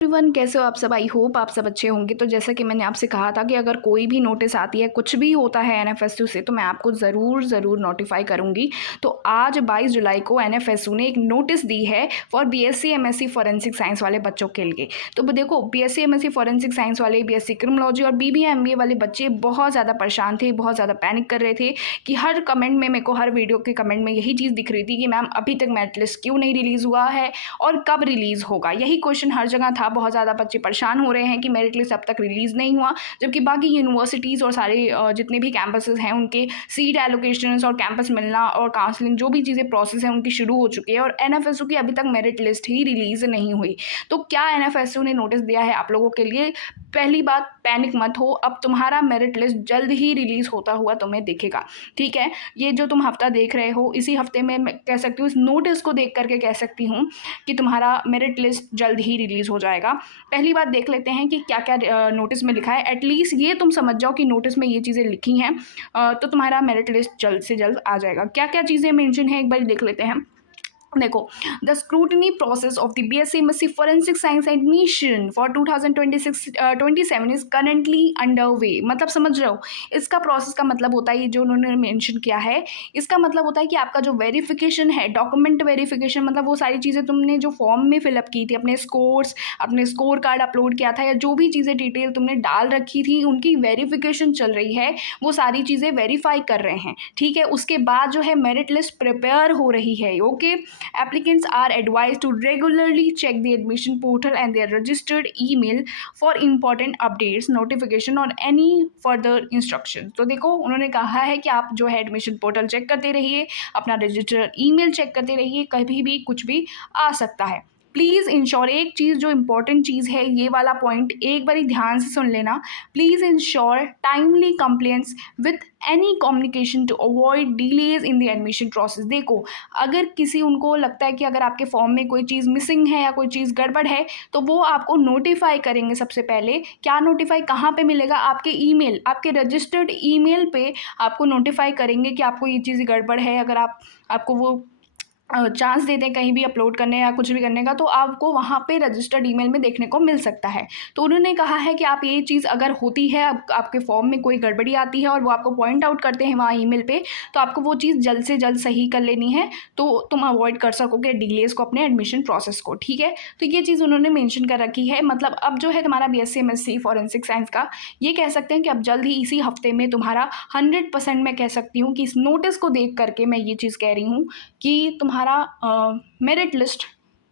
Everyone, कैसे हो आप सब? आई होप आप सब अच्छे होंगे। तो जैसा कि मैंने आपसे कहा था कि अगर कोई भी नोटिस आती है, कुछ भी होता है एनएफएसयू से, तो मैं आपको ज़रूर नोटिफाई करूंगी। तो आज 22 जुलाई को एनएफएसयू ने एक नोटिस दी है for BSc MSc forensic science वाले बच्चों के लिए। तो देखो, बीएससी एमएससी फॉरेंसिक साइंस वाले, बीएससी क्रिमिनोलॉजी और बीबीए एमबीए वाले बच्चे बहुत ज़्यादा परेशान थे, बहुत ज़्यादा पैनिक कर रहे थे कि हर कमेंट में, मेरे को हर वीडियो के कमेंट में यही चीज़ दिख रही थी कि मैम अभी तक मेरिट लिस्ट क्यों नहीं रिलीज़ हुआ है और कब रिलीज़ होगा। यही क्वेश्चन हर जगह था। बहुत ज़्यादा बच्चे परेशान हो रहे हैं कि मेरिट लिस्ट अब तक रिलीज़ नहीं हुआ, जबकि बाकी यूनिवर्सिटीज़ और सारे जितने भी कैंपसेस हैं उनके सीट एलोकेशंस और कैंपस मिलना और काउंसलिंग जो भी चीज़ें प्रोसेस है उनकी शुरू हो चुकी है और एनएफएसयू की अभी तक मेरिट लिस्ट ही रिलीज़ नहीं हुई। तो क्या एनएफएसयू ने नोटिस दिया है आप लोगों के लिए? पहली बात, पैनिक मत हो, अब तुम्हारा मेरिट लिस्ट जल्द ही रिलीज़ होता हुआ तुम्हें दिखेगा। ठीक है, ये जो तुम हफ्ता देख रहे हो, इसी हफ्ते में मैं कह सकती हूँ, इस नोटिस को देख करके कह सकती हूँ कि तुम्हारा मेरिट लिस्ट जल्द ही रिलीज़ हो जाएगा। पहली बात देख लेते हैं कि क्या क्या नोटिस में लिखा है। एटलीस्ट ये तुम समझ जाओ कि नोटिस में ये चीज़ें लिखी हैं, तो तुम्हारा मेरिट लिस्ट जल्द से जल्द आ जाएगा। क्या क्या चीज़ें मेंशन है, एक बार देख लेते हैं। देखो, the scrutiny process of the BSc MSc forensic science admission for 2026-27 is currently under way. मतलब समझ रहे हो, इसका प्रोसेस का मतलब होता है, ये जो उन्होंने मेंशन किया है, इसका मतलब होता है कि आपका जो वेरिफिकेशन है, डॉक्यूमेंट वेरिफिकेशन, मतलब वो सारी चीज़ें तुमने जो फॉर्म में फिलअप की थी, अपने स्कोर कार्ड अपलोड किया था या जो भी चीज़ें डिटेल तुमने डाल रखी थी, उनकी वेरिफिकेशन चल रही है। वो सारी चीज़ें वेरीफाई कर रहे हैं। ठीक है, उसके बाद जो है मेरिट लिस्ट प्रिपेयर हो रही है। Okay, applicants are advised to regularly check the admission portal and their registered email for important updates, notification और any further instruction। तो देखो, उन्होंने कहा है कि आप जो है एडमिशन पोर्टल चेक करते रहिए, अपना रजिस्टर्ड ईमेल चेक करते रहिए, कभी भी कुछ भी आ सकता है। प्लीज़ इंश्योर, एक चीज़ जो इम्पोर्टेंट चीज़ है, ये वाला पॉइंट एक बारी ध्यान से सुन लेना। Please ensure timely complaints with any communication to avoid delays in the admission process. देखो, अगर किसी उनको लगता है कि अगर आपके फॉर्म में कोई चीज़ मिसिंग है या कोई चीज़ गड़बड़ है, तो वो आपको नोटिफाई करेंगे। सबसे पहले क्या नोटिफाई कहाँ पे मिलेगा? आपके ईमेल, आपके रजिस्टर्ड ईमेल पे आपको नोटिफाई करेंगे कि आपको ये चीज़ गड़बड़ है। अगर आपको वो चांस दे दें कहीं भी अपलोड करने या कुछ भी करने का, तो आपको वहाँ पे रजिस्टर्ड ईमेल में देखने को मिल सकता है। तो उन्होंने कहा है कि आप ये चीज़ अगर होती है, आपके फॉर्म में कोई गड़बड़ी आती है और वो आपको पॉइंट आउट करते हैं वहाँ ईमेल पे, तो आपको वो चीज़ जल्द से जल्द सही कर लेनी है, तो तुम अवॉइड कर सकोगे डिलेज को, अपने एडमिशन प्रोसेस को। ठीक है, तो ये चीज़ उन्होंने मेंशन कर रखी है। मतलब अब जो है तुम्हारा बीएससी एमएससी फॉरेंसिक साइंस का, ये कह सकते हैं कि अब जल्द ही इसी हफ्ते में तुम्हारा 100% मैं कह सकती हूँ कि इस नोटिस को देख करके मैं ये चीज़ कह रही हूँ कि तुम्हारा मेरिट लिस्ट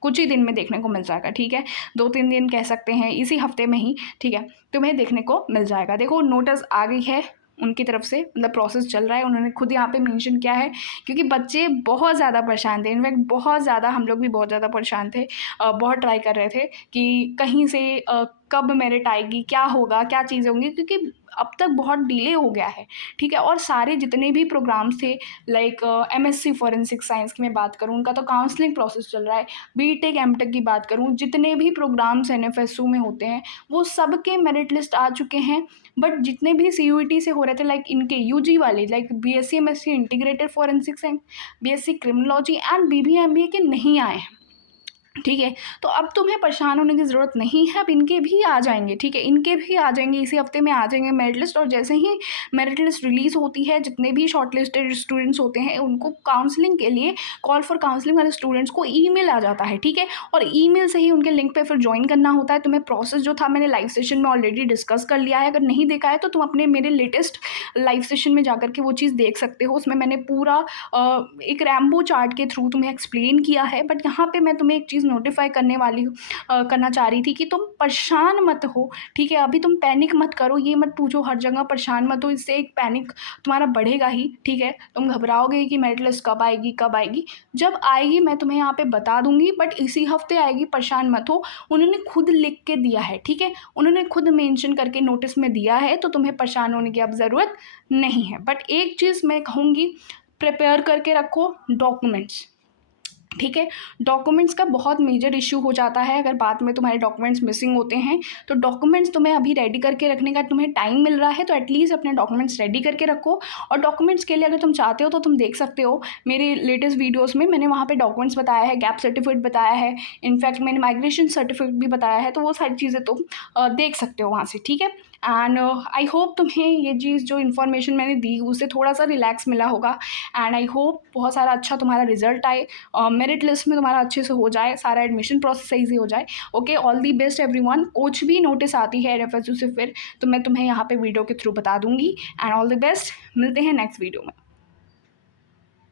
कुछ ही दिन में देखने को मिल जाएगा। ठीक है, 2-3 दिन कह सकते हैं, इसी हफ्ते में ही, ठीक है, तुम्हें देखने को मिल जाएगा। देखो, नोटिस आ गई है उनकी तरफ से, मतलब प्रोसेस चल रहा है। उन्होंने खुद यहाँ पे मेंशन किया है, क्योंकि बच्चे बहुत ज़्यादा परेशान थे। इनफैक्ट बहुत ज़्यादा, हम लोग भी बहुत ज़्यादा परेशान थे, बहुत ट्राई कर रहे थे कि कहीं से कब मेरिट आएगी, क्या होगा, क्या चीज़ें होंगी, क्योंकि अब तक बहुत डिले हो गया है। ठीक है, और सारे जितने भी प्रोग्राम्स थे, लाइक एमएससी फॉरेंसिक साइंस की मैं बात करूँ, उनका तो काउंसलिंग प्रोसेस चल रहा है। बीटेक एमटेक की बात करूँ, जितने भी प्रोग्राम्स एनएफएसयू में होते हैं, वो सबके मेरिट लिस्ट आ चुके हैं। बट जितने भी सीयूईटी से हो रहे थे, लाइक इनके यूजी वाले, like BSc MSc integrated forensic science, BSc criminology and BBA MBA के नहीं आए हैं। ठीक है, तो अब तुम्हें परेशान होने की ज़रूरत नहीं है, अब इनके भी आ जाएंगे। ठीक है, इनके भी आ जाएंगे, इसी हफ्ते में आ जाएंगे मेरिट लिस्ट। और जैसे ही मेरिट लिस्ट रिलीज़ होती है, जितने भी शॉर्ट लिस्टेड स्टूडेंट्स होते हैं, उनको काउंसलिंग के लिए, कॉल फॉर काउंसलिंग वाले स्टूडेंट्स को ईमेल आ जाता है। ठीक है, और ईमेल से ही उनके लिंक पे फिर ज्वाइन करना होता है। तुम्हें प्रोसेस जो था, मैंने लाइव सेशन में ऑलरेडी डिस्कस कर लिया है। अगर नहीं देखा है तो तुम अपने मेरे लेटेस्ट लाइव सेशन में जा करके वो चीज़ देख सकते हो। उसमें मैंने पूरा एक रैम्बो चार्ट के थ्रू तुम्हें एक्सप्लेन किया है। बट यहाँ पर मैं तुम्हें एक चीज़ नोटिफाई करना चाह रही थी कि तुम परेशान मत हो। ठीक है, अभी तुम पैनिक मत करो, ये मत पूछो हर जगह परेशान मत हो, इससे एक पैनिक तुम्हारा बढ़ेगा ही। ठीक है, तुम घबराओगे कि मेरिट लिस्ट कब आएगी, कब आएगी। जब आएगी मैं तुम्हें यहाँ पे बता दूंगी, बट इसी हफ्ते आएगी, परेशान मत हो। उन्होंने खुद लिख के दिया है। ठीक है, उन्होंने खुद मेंशन करके नोटिस में दिया है, तो तुम्हें परेशान होने की अब ज़रूरत नहीं है। बट एक चीज़ मैं कहूँगी, प्रिपेयर करके रखो डॉक्यूमेंट्स। ठीक है। डॉक्यूमेंट्स का बहुत मेजर इश्यू हो जाता है अगर बाद में तुम्हारे डॉक्यूमेंट्स मिसिंग होते हैं, तो डॉक्यूमेंट्स तुम्हें अभी रेडी करके रखने का तुम्हें टाइम मिल रहा है तो एटलीस्ट अपने डॉक्यूमेंट्स रेडी करके रखो। और डॉक्यूमेंट्स के लिए अगर तुम चाहते हो तो तुम देख सकते हो मेरे लेटेस्ट वीडियोज़ में, मैंने वहाँ पे डॉक्यूमेंट्स बताया है, गैप सर्टिफिकेट बताया है, इनफैक्ट मैंने माइग्रेशन सर्टिफिकेट भी बताया है, तो वो सारी चीज़ें तुम देख सकते हो वहाँ से, ठीक है। एंड आई होप तुम्हें ये चीज़ जो इन्फॉर्मेशन मैंने दी उससे थोड़ा सा रिलैक्स मिला होगा। एंड आई होप बहुत सारा अच्छा तुम्हारा रिजल्ट आए, मेरिट लिस्ट में तुम्हारा अच्छे से हो जाए, सारा एडमिशन प्रोसेस सही से हो जाए। Okay, all the best everyone. कुछ भी नोटिस आती है एनएफएसयू से फिर तो मैं तुम्हें यहाँ पे वीडियो के थ्रू बता दूंगी। एंड ऑल द बेस्ट, मिलते हैं नेक्स्ट वीडियो में।